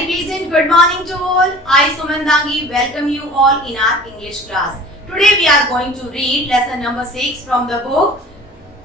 Very pleasant good morning to all. I, Suman Dangi, welcome you all in our English class. Today we are going to read lesson number 6 from the book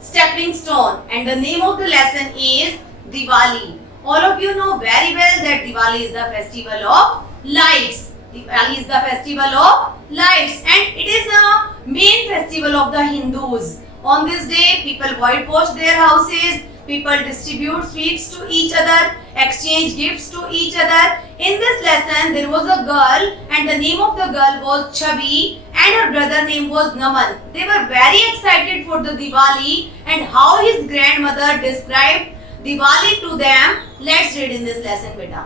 Stepping Stone, and the name of the lesson is Diwali. All of you know very well that Diwali is the festival of lights. Diwali is the festival of lights, and it is a main festival of the Hindus. On this day, people whitewash their houses, people distribute sweets to each other, exchange gifts to each other. In this lesson, there was a girl, and the name of the girl was Chabi, and her brother name was Naman. They were very excited for the Diwali and how his grandmother described Diwali to them. Let's read in this lesson, beta.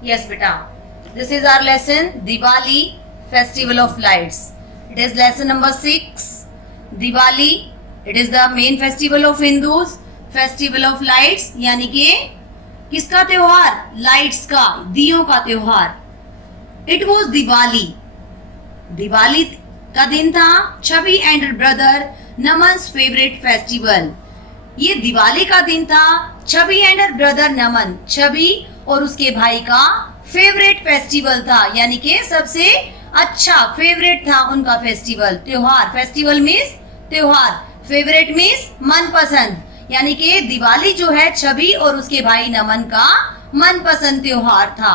Yes, beta. This is our lesson, Diwali, Festival of Lights. It is lesson number 6, Diwali. It is the main festival of Hindus. Festival of Lights यानी कि किसका त्योहार? Lights का, दियों का त्योहार. It was Diwali. Diwali का दिन था. Chhavi and her brother Naman's favourite festival. ये दिवाली का दिन था. Chhavi and her brother Naman, Chhavi और उसके भाई का फेवरेट फेस्टिवल था, यानी कि सबसे अच्छा फेवरेट था उनका फेस्टिवल, त्योहार. फेस्टिवल मीन्स त्योहार, फेवरेट मीन्स मनपसंद, यानी कि दिवाली जो है छवि और उसके भाई नमन का मनपसंद त्योहार था.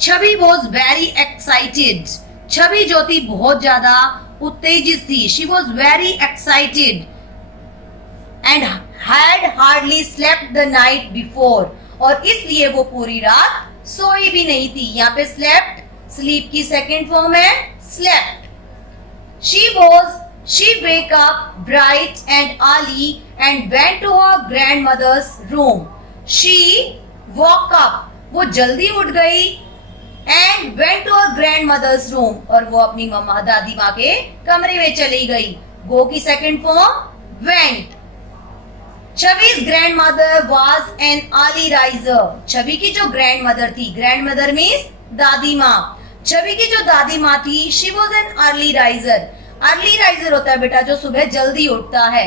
छवि वॉज वेरी एक्साइटेड. छवि जो थी बहुत ज्यादा उत्तेजित थी. She was very excited and had hardly slept the night before. और इसलिए वो पूरी रात सोई भी नहीं थी. यहाँ पे स्लेप्ट, स्लीप की सेकेंड फॉर्म है slept. She wake up bright and early and went to her grandmother's room. She woke up, वो जल्दी उठ गई, and went to her grandmother's room, और वो अपनी मम्मा दादी माँ के कमरे में चली गई. Go की second form went. छवि's grandmother was an early riser. छवि की जो grandmother थी, grandmother means दादी माँ. छवि की जो दादी माँ थी, she was an early riser. Early riser होता है बेटा जो सुबह जल्दी उठता है.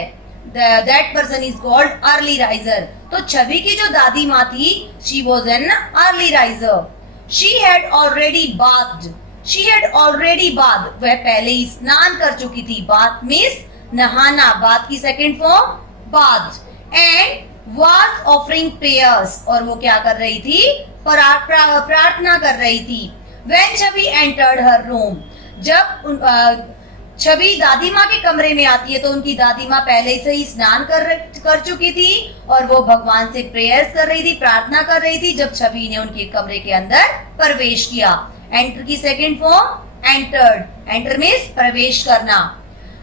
That person is called early riser. तो छवि की जो दादी माँ थी, she was an early riser. She had already bathed. She had already bath, वह पहले ही स्नान कर चुकी थी. बाथ मीन्स नहाना, बाथ की second form bath. And was offering prayers, और वो क्या कर रही थी? प्रार्थना कर रही थी. When Chhavi entered her room, जब छवि दादी माँ के कमरे में आती है तो उनकी दादी माँ पहले से ही स्नान कर चुकी थी और वो भगवान से प्रेयर्स कर रही थी, प्रार्थना कर रही थी जब छवि ने उनके कमरे के अंदर प्रवेश किया. एंटर की second form entered. Enter means प्रवेश करना.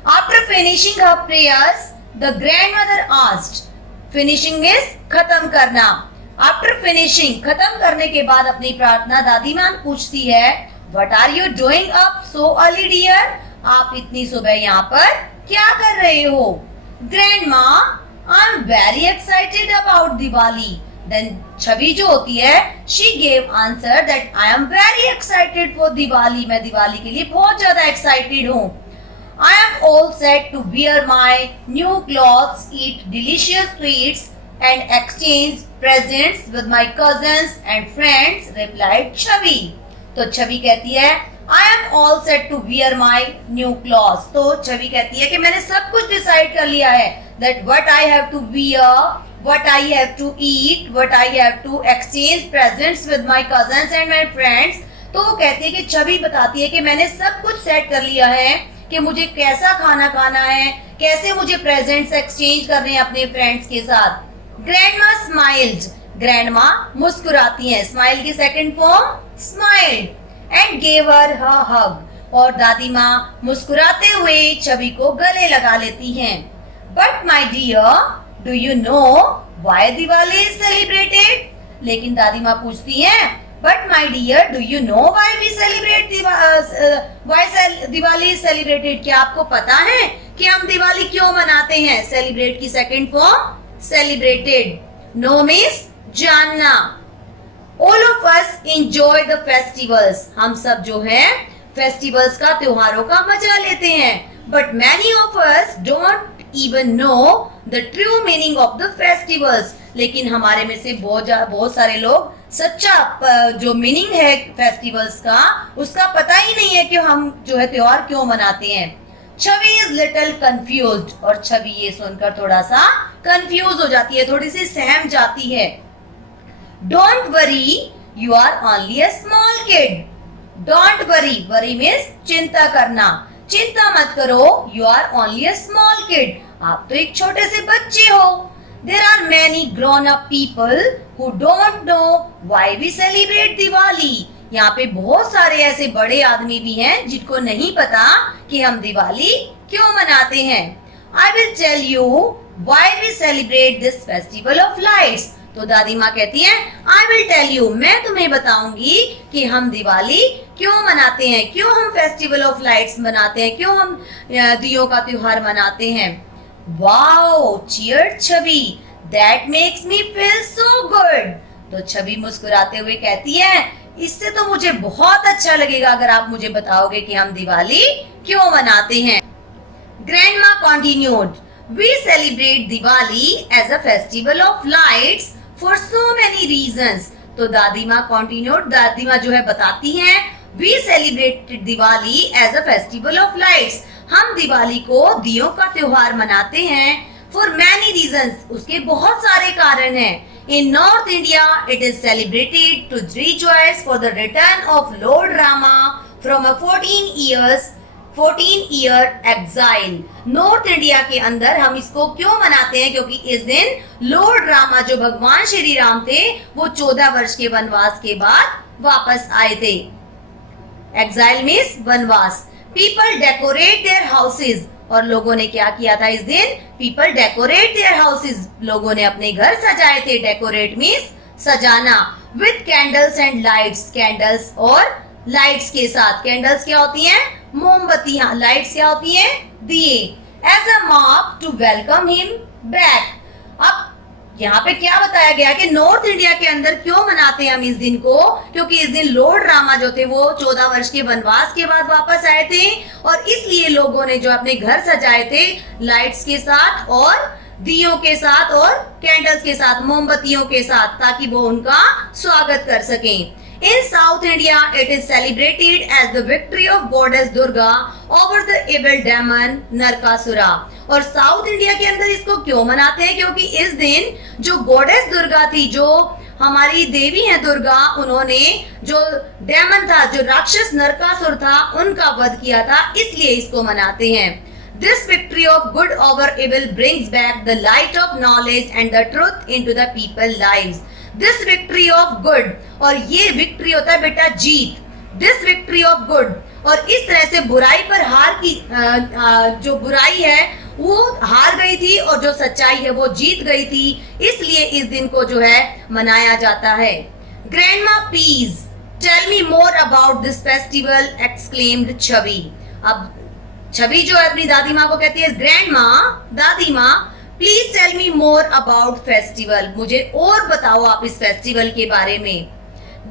After finishing her prayers the grandmother asked. Finishing means खत्म करना. आफ्टर फिनिशिंग, खत्म करने के बाद अपनी प्रार्थना दादी माँ पूछती है, what are you doing up so early dear? आप इतनी सुबह यहाँ पर क्या कर रहे हो? Grandma, I am very excited about Diwali. Then Chhavi जो होती है, she gave answer that I am very excited for Diwali. मैं दिवाली के लिए बहुत ज्यादा एक्साइटेड हूँ. I am all set to wear my new clothes, eat delicious sweets and exchange presents with my cousins and friends, replied छवि. तो छवि कहती है, I am all set to wear my new clothes. तो छवि कहती है कि मैंने सब कुछ डिसाइड कर लिया है. That what I have to wear, what I have to eat, what I have to exchange presents with my cousins and my friends. तो वो कहती है कि छवि बताती है कि मैंने सब कुछ सेट कर लिया है कि मुझे कैसा खाना खाना है, कैसे मुझे प्रेजेंट्स एक्सचेंज करने हैं अपने फ्रेंड्स के साथ. Grandma smiled. ग्रैंडमा मुस्कुराती हैं. स्माइल की second form smiled. And gave her a hug. और दादी माँ मुस्कुराते हुए छवि को गले लगा लेती हैं. But my dear, do you know why Diwali is celebrated? लेकिन दादी माँ पूछती हैं, but my dear, do you know why we celebrate Diwali is celebrated? क्या आपको पता है कि हम दिवाली क्यों मनाते हैं? सेलिब्रेट की second form celebrated. Know means जानना. All of us enjoy the festivals. हम सब जो है फेस्टिवल्स का, त्योहारों का मजा लेते हैं. But many of us don't even know the true meaning of the festivals. लेकिन हमारे में से बहुत सारे लोग सच्चा जो मीनिंग है फेस्टिवल्स का उसका पता ही नहीं है कि हम जो है त्योहार क्यों मनाते हैं। छवि इज लिटिल कंफ्यूज्ड और छवि ये सुनकर थोड़ा सा कंफ्यूज हो जाती है, थोड़ी सी सहम जाती है। Don't worry you are only a small kid. Don't worry, worry means चिंता करना, चिंता मत करो। You are only a small kid, आप तो एक छोटे से बच्चे हो। There are many grown-up people who don't know why we celebrate Diwali. यहाँ पे बहुत सारे ऐसे बड़े आदमी भी हैं जिनको नहीं पता कि हम दिवाली क्यों मनाते हैं। I will tell you why we celebrate this festival of lights. तो दादी माँ कहती हैं I will tell you, मैं तुम्हें बताऊंगी कि हम दिवाली क्यों मनाते हैं, क्यों हम फेस्टिवल ऑफ लाइट्स मनाते हैं, क्यों हम दियों का त्योहार मनाते हैं। Wow, cheered Chhavi, that makes me feel so good. तो छवि मुस्कुराते हुए कहती है इससे तो मुझे बहुत अच्छा लगेगा अगर आप मुझे बताओगे कि हम दिवाली क्यों मनाते हैं। Grandma continued, we celebrate Diwali as a festival of lights for so many reasons. तो दादी माँ कंटिन्यूड, दादी माँ जो है बताती हैं we celebrate Diwali as a festival of lights, हम दिवाली को दियों का त्योहार मनाते हैं फॉर मैनी रीजंस, उसके बहुत सारे कारण हैं। In North India it is celebrated to rejoice for the return of Lord Rama from a 14 year exile. North India के अंदर हम इसको क्यों मनाते हैं, क्योंकि इस दिन लॉर्ड रामा जो भगवान श्री राम थे वो 14 वर्ष के वनवास के बाद वापस आए थे। एग्जाइल मीन्स वनवास। पीपल डेकोरेट देयर हाउसेज, और लोगों ने क्या किया था इस दिन, पीपल डेकोरेट देयर हाउसेज, लोगों ने अपने घर सजाए थे। डेकोरेट मीन्स सजाना। With candles and lights, candles और लाइट्स के साथ। कैंडल्स क्या होती हैं, मोमबत्तियां, लाइट्स क्या होती हैं, दिए। As a mark to welcome him back. अब यहाँ पे क्या बताया गया कि नॉर्थ इंडिया के अंदर क्यों मनाते हैं हम इस दिन को, क्योंकि इस दिन लॉर्ड रामा जो थे वो 14 वर्ष के वनवास के बाद वापस आए थे और इसलिए लोगों ने जो अपने घर सजाए थे लाइट्स के साथ और दियों के साथ और कैंडल्स के साथ, मोमबत्तियों के साथ, ताकि वो उनका स्वागत कर सकें। In South India, it is celebrated as the victory of goddess Durga over the evil demon Narkasura. और साउथ इंडिया के अंदर इसको क्यों मनाते हैं, क्योंकि इस दिन जो गॉडेस दुर्गा थी, जो हमारी देवी है दुर्गा, उन्होंने जो डेमन था, जो राक्षस नरकासुर था, उनका वध किया था, इसलिए इसको मनाते हैं। This victory of good over evil brings back the light of knowledge and the truth into the people's lives. This victory of good, और ये विक्ट्री होता है बेटा जीत। This victory of good, और इस तरह से बुराई पर हार की जो बुराई है वो हार गई थी और जो सच्चाई है वो जीत गई थी, इसलिए इस दिन को जो है मनाया जाता है। Grandma please tell me more about this festival, exclaimed Chhavi. अब छवि जो है अपनी दादी माँ को कहती है ग्रैंडमा, दादी माँ, please tell me more about festival, मुझे और बताओ आप इस फेस्टिवल के बारे में।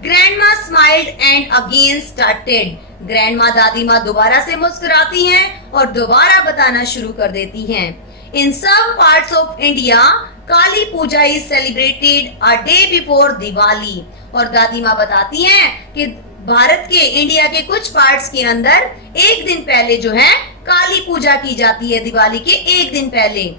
Grandma smiled and again started. Grandma, दादी माँ दोबारा से मुस्कुराती हैं और दोबारा बताना शुरू कर देती हैं। In some parts of India Kali Puja is celebrated a day before Diwali. और दादी माँ बताती हैं कि भारत के, इंडिया के कुछ पार्ट्स के अंदर एक दिन पहले जो है काली पूजा की जाती है, दिवाली के एक दिन पहले।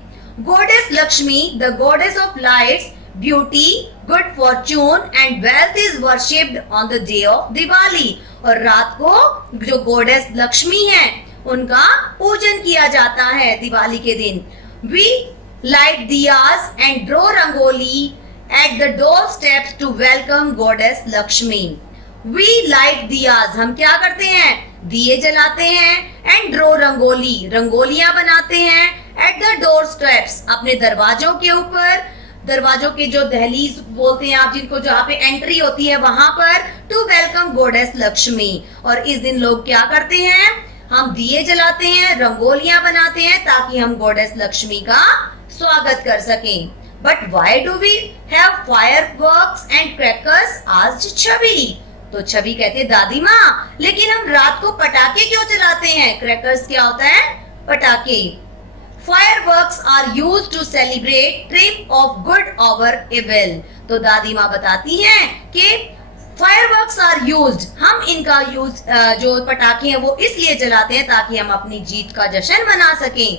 Goddess Lakshmi, the goddess of lights, beauty, good fortune and wealth is worshipped on the day of Diwali. और रात को जो गॉडेस लक्ष्मी है उनका पूजन किया जाता है दिवाली के दिन। We light diyas and draw rangoli at the doorsteps to welcome goddess Lakshmi. We light diyas, हम क्या करते हैं, दिए जलाते हैं, and draw रंगोली, रंगोलियां बनाते हैं, at the doorsteps, अपने दरवाजों के ऊपर, दरवाजों के जो दहलीज बोलते हैं आप जिनको, जहाँ पे एंट्री होती है वहां पर, टू वेलकम गॉडेस लक्ष्मी। और इस दिन लोग क्या करते हैं, हम दिए जलाते हैं, रंगोलियां बनाते हैं ताकि हम गॉडेस लक्ष्मी का स्वागत कर सकें। But why do we have fireworks and crackers, आज छवि। तो छवि कहते हैं दादी माँ, लेकिन हम रात को पटाखे क्यों चलाते हैं। क्रैकर्स क्या होता है, पटाखे। fireworks are used to celebrate triumph of good over evil. तो दादी माँ बताती हैं कि fireworks are used, हम इनका यूज जो पटाखे हैं वो इसलिए जलाते हैं ताकि हम अपनी जीत का जश्न मना सकें.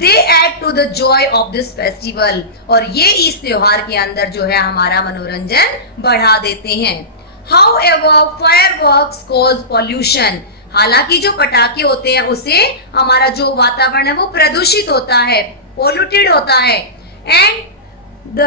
They add to the joy of this festival, और ये इस त्योहार के अंदर जो है हमारा मनोरंजन बढ़ा देते हैं. However, fireworks cause pollution. हालांकि जो पटाखे होते हैं उससे हमारा जो वातावरण है वो प्रदूषित होता है, पोल्यूटेड होता है, and the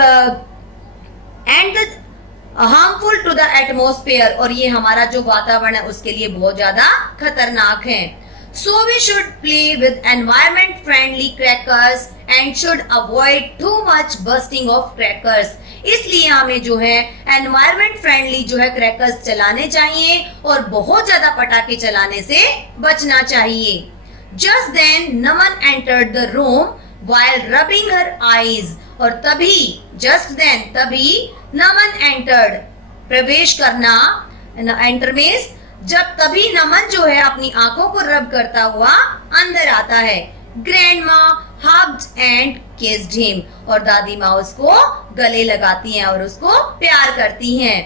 harmful to the atmosphere, और ये हमारा जो वातावरण है उसके लिए बहुत ज्यादा खतरनाक है. So we should play with environment friendly crackers and should avoid too much bursting of crackers. इसलिए हमें जो है एनवायरमेंट फ्रेंडली जो है क्रैकर्स चलाने चाहिए और बहुत ज्यादा पटाखे चलाने से बचना चाहिए. Just then Naman entered the room while rubbing her eyes. और तभी just then तभी नमन entered, प्रवेश करना, enter means जब तभी नमन जो है अपनी आंखों को रब करता हुआ अंदर आता है. Grandma hugged and kissed him, और दादी माँ उसको गले लगाती हैं और उसको प्यार करती हैं.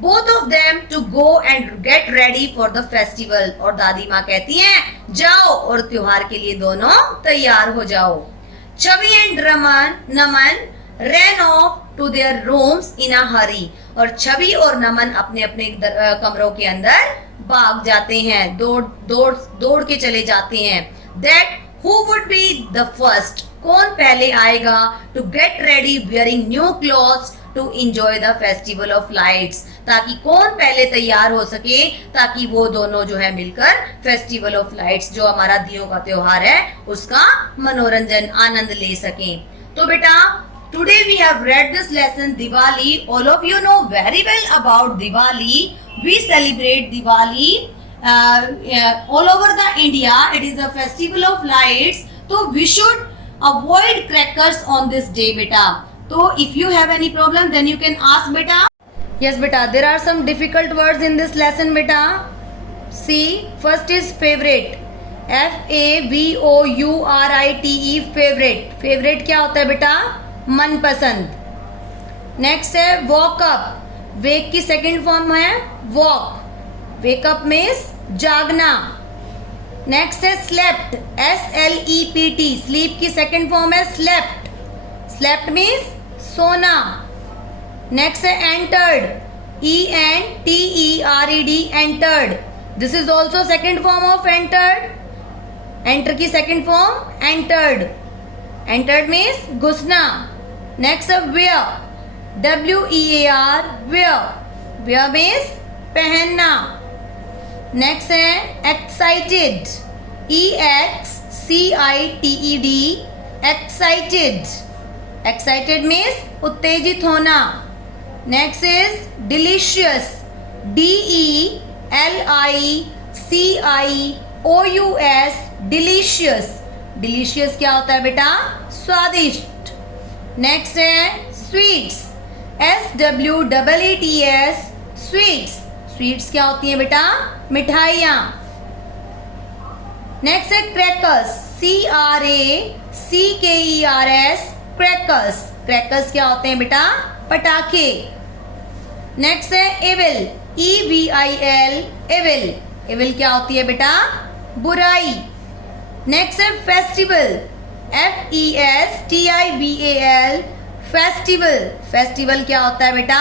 Both of them to go and get ready for the festival, और दादी माँ कहती हैं जाओ और त्योहार के लिए दोनों तैयार हो जाओ. Chhavi and Naman ran off to their rooms in a hurry, और छवि और नमन अपने अपने कमरों के अंदर भाग जाते हैं, दौड़ के चले जाते हैं. That who would be the first, कौन पहले आएगा, to get ready wearing new clothes to enjoy the festival of lights, ताकि कौन पहले तैयार हो सके ताकि वो दोनों जो है मिलकर फेस्टिवल ऑफ लाइट्स जो हमारा दियों का त्योहार है उसका मनोरंजन आनंद ले सकें. तो बेटा today we have read this lesson Diwali. All of you know very well about Diwali. We celebrate Diwali all over the India. It is a festival of lights. So we should avoid crackers on this day, beta. So if you have any problem, then you can ask, beta. Yes, beta. There are some difficult words in this lesson, beta. See, first is favorite. FAVOURITE, favorite. Favorite क्या होता है बेटा? मनपसंद. Next है walk up. Wake की second form है woke. Wake up means जागना. Next है स्लेप्ट. SLEPT, स्लीप की सेकंड फॉर्म है स्लेप्ट. स्लेप्ट मीन्स सोना. नेक्स्ट है entered. ENTERED, entered. This is also second form of entered. Enter की second form entered. Entered means घुसना. Next है wear. WEAR, wear. Wear means पहनना. Next है excited. EXCITED, excited. Excited means उत्तेजित होना. Next is delicious. DELICIOUS, delicious. Delicious क्या होता है बेटा? स्वादिष्ट. नेक्स्ट है स्वीट्स. SWEETS, sweets. स्वीट्स क्या होती है बेटा? मिठाइयाँ. नेक्स्ट है क्रैकर्स. CRACKERS, crackers. क्रैकर्स क्या होते हैं बेटा? पटाखे. नेक्स्ट है एविल. EVIL, evil. एविल क्या होती है बेटा? बुराई. नेक्स्ट है फेस्टिवल. FESTIVAL, festival. फेस्टिवल क्या होता है बेटा?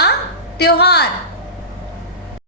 त्योहार.